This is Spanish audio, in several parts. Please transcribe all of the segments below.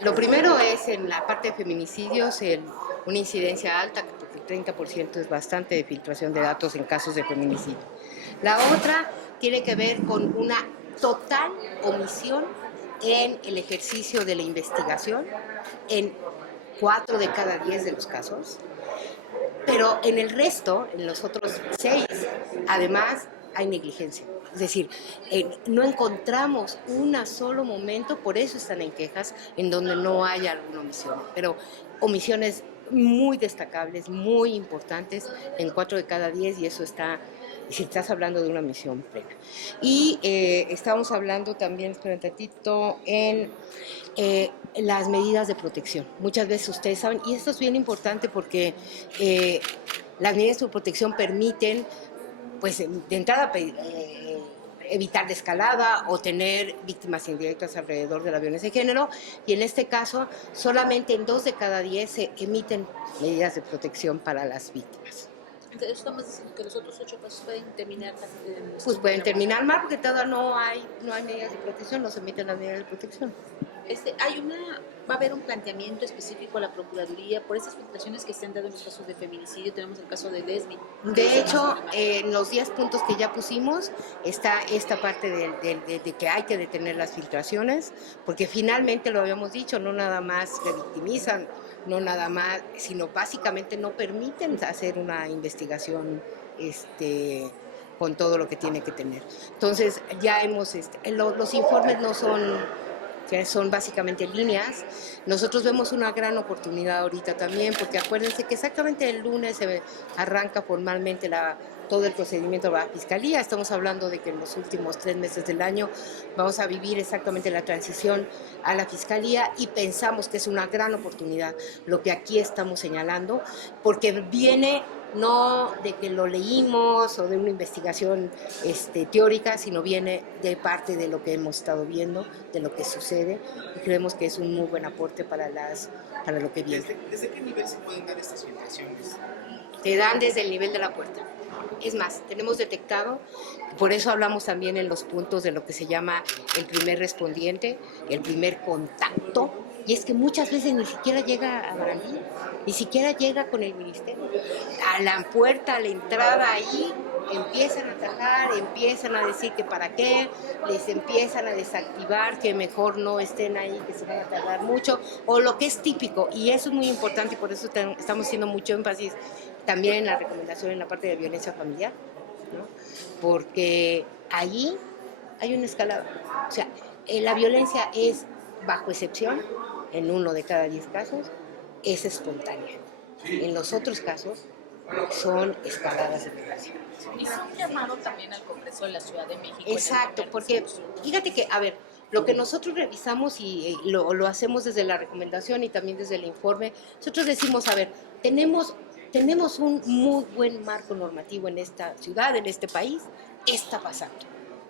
Lo primero es en la parte de feminicidios, una incidencia alta, porque el 30% es bastante de filtración de datos en casos de feminicidio. La otra tiene que ver con una total omisión en el ejercicio de la investigación en 4 de cada 10 de los casos, pero en el resto, en los otros 6, además hay negligencia. Es decir, no encontramos un solo momento, por eso están en quejas, en donde no haya alguna omisión. Pero omisiones muy destacables, muy importantes en 4 de cada 10, y eso está, si estás hablando de una omisión plena. Y estamos hablando también, espera un tantito, en las medidas de protección. Muchas veces ustedes saben, y esto es bien importante porque las medidas de protección permiten, pues, de entrada, evitar la escalada o tener víctimas indirectas alrededor de la violencia de género, y en este caso solamente en 2 de cada 10 se emiten medidas de protección para las víctimas. Entonces estamos diciendo que los otros 8 casos pueden terminar pues pueden terminar mal porque todavía no hay medidas de protección, no se emiten las medidas de protección. Va a haber un planteamiento específico a la Procuraduría por esas filtraciones que se han dado en los casos de feminicidio. Tenemos el caso de Lesbi. De hecho, en los 10 puntos que ya pusimos está esta parte de que hay que detener las filtraciones, porque finalmente, lo habíamos dicho, no nada más revictimizan, no nada más, sino básicamente no permiten hacer una investigación con todo lo que tiene que tener. Entonces, ya hemos, los informes no son, que son básicamente líneas. Nosotros vemos una gran oportunidad ahorita también, porque acuérdense que exactamente el lunes se arranca formalmente todo el procedimiento de la Fiscalía. Estamos hablando de que en los últimos 3 meses del año vamos a vivir exactamente la transición a la Fiscalía, y pensamos que es una gran oportunidad lo que aquí estamos señalando, porque viene no de que lo leímos o de una investigación teórica, sino viene de parte de lo que hemos estado viendo, de lo que sucede, y creemos que es un muy buen aporte para lo que viene. ¿Desde qué nivel se pueden dar estas filtraciones? Te dan desde el nivel de la puerta. Es más, tenemos detectado, por eso hablamos también en los puntos de lo que se llama el primer respondiente, el primer contacto, y es que muchas veces ni siquiera llega a Barandilla, ni siquiera llega con el ministerio. A la puerta, a la entrada, ahí empiezan a atacar, empiezan a decir que para qué, les empiezan a desactivar, que mejor no estén ahí, que se van a tardar mucho, o lo que es típico, y eso es muy importante, y por eso estamos haciendo mucho énfasis también en la recomendación en la parte de violencia familiar, ¿no? Porque allí hay una escalada. O sea, la violencia es, bajo excepción, en 1 de cada 10 casos, es espontánea. En los otros casos son escaladas de violación. Hizo un llamado también al Congreso de la Ciudad de México. Exacto, porque fíjate que, a ver, lo que nosotros revisamos y lo hacemos desde la recomendación y también desde el informe, nosotros decimos, a ver, tenemos un muy buen marco normativo en esta ciudad, en este país. ¿Qué está pasando?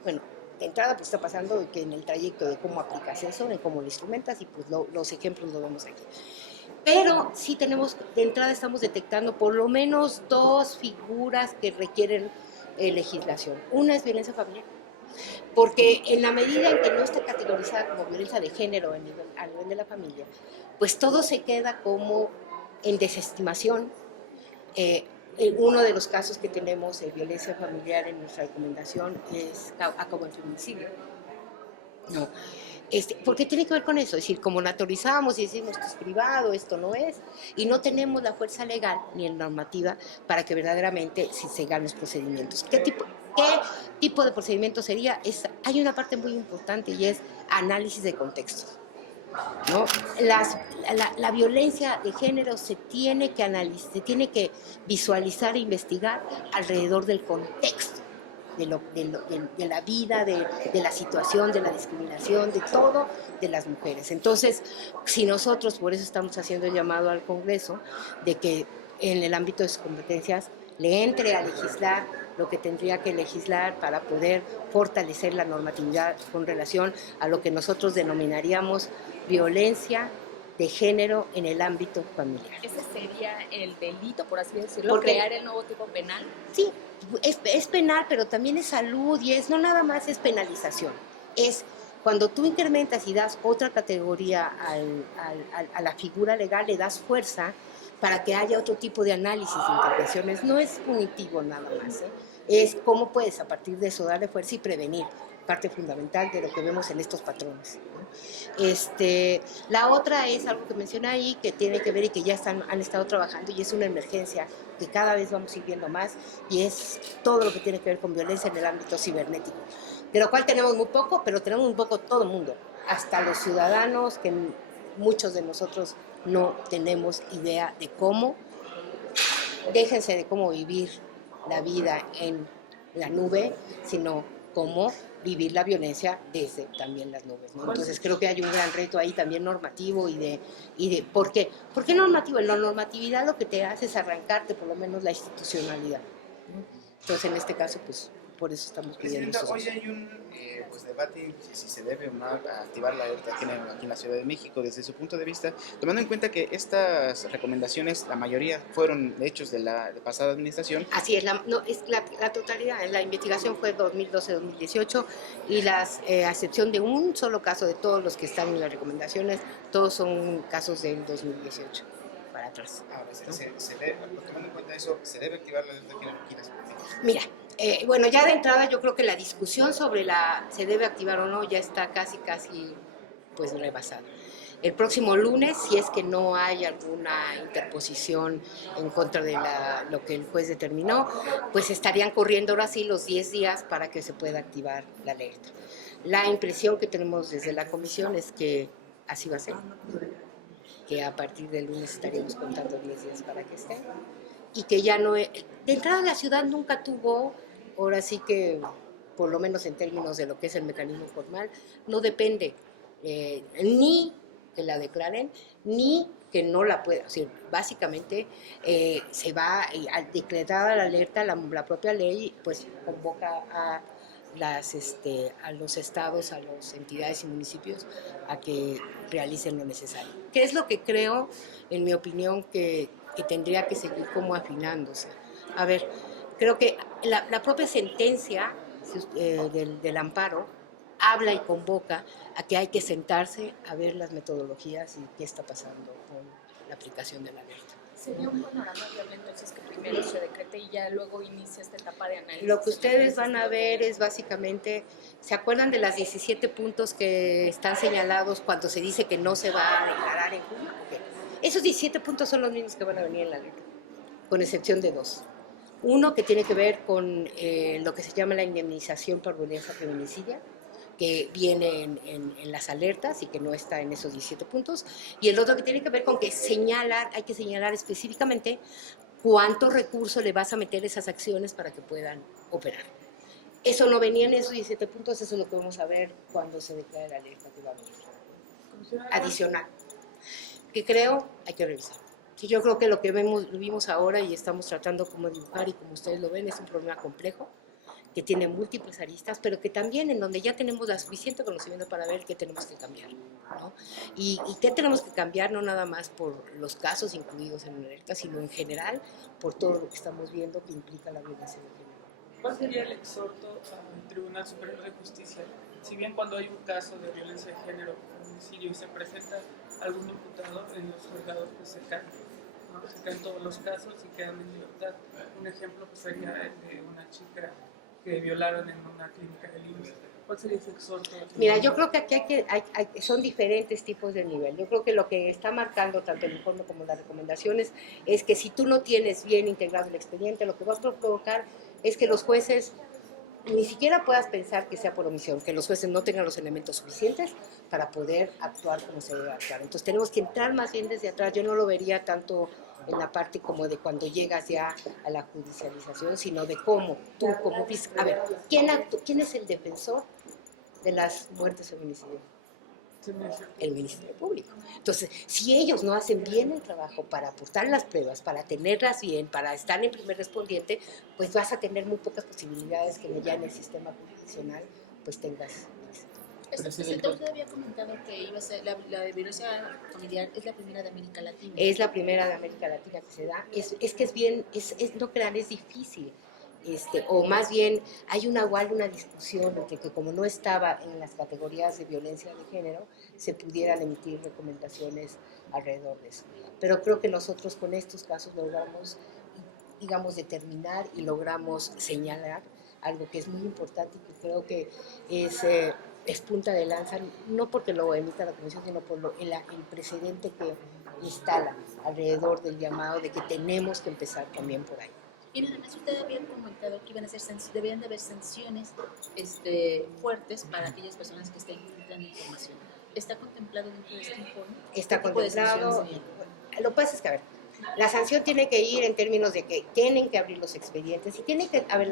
Bueno, de entrada, pues está pasando que en el trayecto de cómo aplicas eso, de cómo lo instrumentas, y pues los ejemplos lo vemos aquí. Pero sí tenemos, de entrada estamos detectando por lo menos 2 figuras que requieren legislación. Una es violencia familiar, porque en la medida en que no está categorizada como violencia de género a nivel de la familia, pues todo se queda como en desestimación. Uno de los casos que tenemos de violencia familiar en nuestra recomendación acabó en feminicidio. No. Porque tiene que ver con eso, es decir, como naturalizamos y decimos que es privado, esto no es, y no tenemos la fuerza legal ni la normativa para que verdaderamente se sigan los procedimientos. ¿Qué tipo de procedimiento sería? Hay una parte muy importante, y es análisis de contexto, ¿no? La violencia de género se tiene que analizar, se tiene que visualizar e investigar alrededor del contexto de la vida, de la situación, de la discriminación, de todo, de las mujeres. Entonces, si nosotros, por eso estamos haciendo el llamado al Congreso, de que en el ámbito de sus competencias le entre a legislar lo que tendría que legislar para poder fortalecer la normatividad con relación a lo que nosotros denominaríamos violencia de género en el ámbito familiar. ¿Ese sería el delito, por así decirlo, crear el nuevo tipo penal? Sí, es penal, pero también es salud, y no nada más es penalización, es Cuando tú incrementas y das otra categoría a la figura legal, le das fuerza para que haya otro tipo de análisis de intervenciones. No es punitivo nada más, ¿eh? Es cómo puedes a partir de eso darle fuerza y prevenir, parte fundamental de lo que vemos en estos patrones, ¿no? La otra es algo que mencioné ahí, que tiene que ver y que ya han estado trabajando, y es una emergencia que cada vez vamos a ir viendo más, y es todo lo que tiene que ver con violencia en el ámbito cibernético, de lo cual tenemos muy poco, pero tenemos un poco todo el mundo, hasta los ciudadanos, que muchos de nosotros no tenemos idea de cómo. Déjense de cómo vivir la vida en la nube, sino cómo vivir la violencia desde también las nubes, ¿no? Entonces creo que hay un gran reto ahí también normativo y de ¿por qué? ¿Por qué normativo? En la normatividad lo que te hace es arrancarte por lo menos la institucionalidad, ¿no? Entonces en este caso pues por eso estamos pidiendo Presidenta, esos. hoy hay un debate si se debe o no activar la alerta aquí en la Ciudad de México. Desde su punto de vista, tomando en cuenta que estas recomendaciones, la mayoría fueron hechos de la pasada administración. Así es, es la totalidad, la investigación fue 2012-2018 y la excepción de un solo caso de todos los que están en las recomendaciones, todos son casos del 2018 para atrás. Ahora, tomando en cuenta eso, ¿se debe activar la alerta aquí en la Ciudad de México? Mira, bueno, ya de entrada yo creo que la discusión sobre se debe activar o no ya está casi pues rebasada. El próximo lunes, si es que no hay alguna interposición en contra de lo que el juez determinó, pues estarían corriendo ahora sí los 10 días para que se pueda activar la alerta. La impresión que tenemos desde la comisión es que así va a ser, que a partir del lunes estaríamos contando 10 días para que esté, y que ya no... De entrada la ciudad nunca tuvo, ahora sí que, por lo menos en términos de lo que es el mecanismo formal, no depende ni que la declaren, ni que no la pueda. O sea, básicamente se va, al declarar la alerta, la propia ley pues convoca a los estados, a las entidades y municipios a que realicen lo necesario. ¿Qué es lo que creo, en mi opinión, que tendría que seguir como afinándose? A ver, creo que la propia sentencia del amparo habla y convoca a que hay que sentarse a ver las metodologías y qué está pasando con la aplicación de la alerta. Sería un panorama viable entonces que primero se decrete y ya luego inicia esta etapa de análisis. Lo que ustedes van a ver es básicamente, ¿se acuerdan de las 17 puntos que están señalados cuando se dice que no se va a declarar en junio? Esos 17 puntos son los mismos que van a venir en la alerta, con excepción de 2. Uno que tiene que ver con lo que se llama la indemnización por violencia feminicidia, que viene en las alertas y que no está en esos 17 puntos, y el otro que tiene que ver con que hay que señalar específicamente cuánto recurso le vas a meter a esas acciones para que puedan operar. Eso no venía en esos 17 puntos, eso es lo que vamos a ver cuando se declare la alerta que va a venir. Adicional, que creo hay que revisar. Sí, yo creo que lo que vimos ahora y estamos tratando como dibujar y como ustedes lo ven es un problema complejo, que tiene múltiples aristas, pero que también en donde ya tenemos la suficiente conocimiento para ver qué tenemos que cambiar, ¿no? Y qué tenemos que cambiar no nada más por los casos incluidos en la alerta, sino en general por todo lo que estamos viendo que implica la violencia de género. ¿Cuál sería el exhorto al Tribunal Superior de Justicia? Si bien cuando hay un caso de violencia de género o homicidio y se presenta algún imputado en los juzgados, pues se caen, ¿no? Se caen todos los casos y quedan en libertad. Un ejemplo pues sería el de una chica que violaron en una clínica de IMSS. ¿Cuál sería ese exhorto? Mira, yo creo que aquí son diferentes tipos de nivel. Yo creo que lo que está marcando tanto el informe como las recomendaciones es que si tú no tienes bien integrado el expediente, lo que va a provocar es que los jueces ni siquiera puedas pensar que sea por omisión, que los jueces no tengan los elementos suficientes para poder actuar como se debe actuar. Entonces tenemos que entrar más bien desde atrás. Yo no lo vería tanto en la parte como de cuando llegas ya a la judicialización, sino de cómo tú, como fiscal. A ver, ¿quién es el defensor de las muertes feminicidio? El Ministerio Público. Entonces, si ellos no hacen bien el trabajo para aportar las pruebas, para tenerlas bien, para estar en primer respondiente, pues vas a tener muy pocas posibilidades que ya en el sistema jurisdiccional pues tengas. Presidente, usted había comentado que iba a ser la violencia familiar es la primera de América Latina. Es la primera de América Latina que se da. Es que es bien, no crean, es difícil. o más bien hay una discusión entre que como no estaba en las categorías de violencia de género, se pudieran emitir recomendaciones alrededor de eso. Pero creo que nosotros con estos casos logramos, digamos, determinar y logramos señalar algo que es muy importante y que creo que es punta de lanza, no porque lo emita la Comisión, sino por el precedente que instala alrededor del llamado de que tenemos que empezar también por ahí. Y nada más, usted había comentado que deberían de haber sanciones fuertes para aquellas personas que estén filtrando información. ¿Está contemplado dentro de este informe? Está ¿Qué tipo de contemplado. sanciones serían? Lo que pasa es que, a ver, la sanción tiene que ir en términos de que tienen que abrir los expedientes y tienen que, a ver,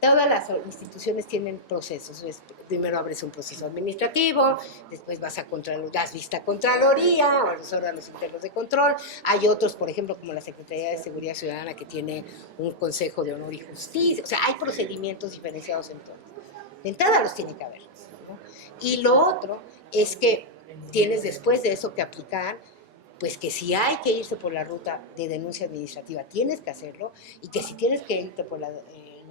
todas las instituciones tienen procesos. Primero abres un proceso administrativo, después vas a das vista a Contraloría o a los órganos internos de control. Hay otros, por ejemplo, como la Secretaría de Seguridad Ciudadana, que tiene un Consejo de Honor y Justicia. O sea, hay procedimientos diferenciados en todos. De entrada los tiene que haber, ¿no? Y lo otro es que tienes después de eso que aplicar, pues que si hay que irse por la ruta de denuncia administrativa, tienes que hacerlo, y que si tienes que irte por la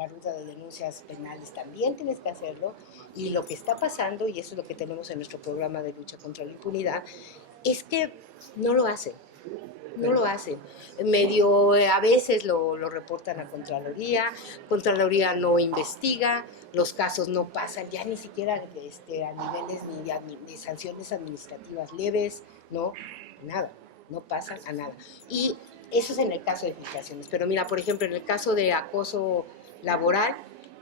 ruta de denuncias penales, también tienes que hacerlo. Y lo que está pasando, y eso es lo que tenemos en nuestro programa de lucha contra la impunidad, es que no lo hacen. No lo hacen. A veces lo reportan a Contraloría no investiga, los casos no pasan ya ni siquiera a niveles ni de sanciones administrativas leves, no, nada, no pasan a nada. Y eso es en el caso de filtraciones. Pero mira, por ejemplo, en el caso de acoso laboral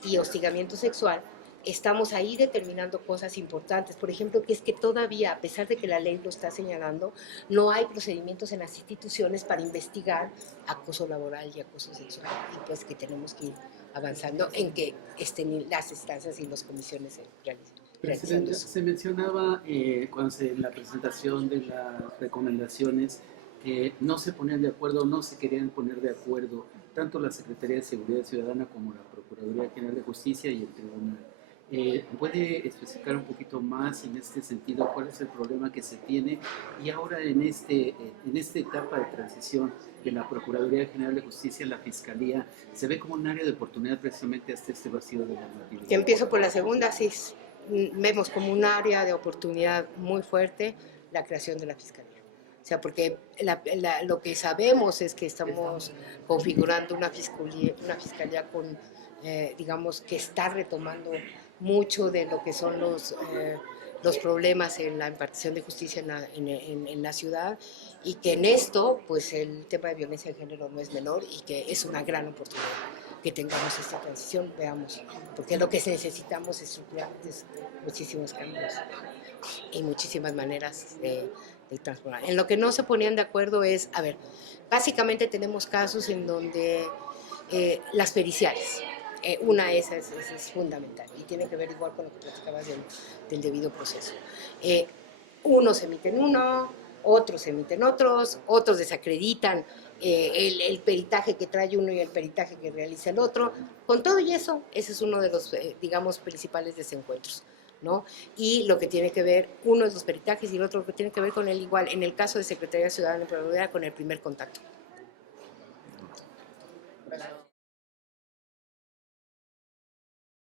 y hostigamiento sexual, estamos ahí determinando cosas importantes. Por ejemplo, que es que todavía, a pesar de que la ley lo está señalando, no hay procedimientos en las instituciones para investigar acoso laboral y acoso sexual. Y pues que tenemos que ir avanzando en que estén las instancias y las comisiones realizando eso. Se mencionaba en la presentación de las recomendaciones, no se ponían de acuerdo, no se querían poner de acuerdo tanto la Secretaría de Seguridad Ciudadana como la Procuraduría General de Justicia y el Tribunal. ¿Puede especificar un poquito más en este sentido cuál es el problema que se tiene? Y ahora en esta etapa de transición de la Procuraduría General de Justicia, la Fiscalía, ¿se ve como un área de oportunidad precisamente hasta este vacío de normatividad? Que empiezo por la segunda, sí, vemos como un área de oportunidad muy fuerte la creación de la Fiscalía. O sea, porque lo que sabemos es que estamos configurando una fiscalía con, digamos, que está retomando mucho de lo que son los problemas en la impartición de justicia en la ciudad, y que en esto, pues el tema de violencia de género no es menor y que es una gran oportunidad que tengamos esta transición, veamos, porque lo que necesitamos es muchísimos cambios y muchísimas maneras de transformar. En lo que no se ponían de acuerdo es, a ver, básicamente tenemos casos en donde las periciales, una es fundamental y tiene que ver igual con lo que platicabas del debido proceso. Unos emiten otros emiten otros desacreditan el peritaje que trae uno y el peritaje que realiza el otro. Con todo y eso, ese es uno de los, digamos, principales desencuentros, ¿no? Y lo que tiene que ver, uno es los peritajes y el otro lo que tiene que ver con el igual, en el caso de Secretaría Ciudadana y Procuraduría, con el primer contacto.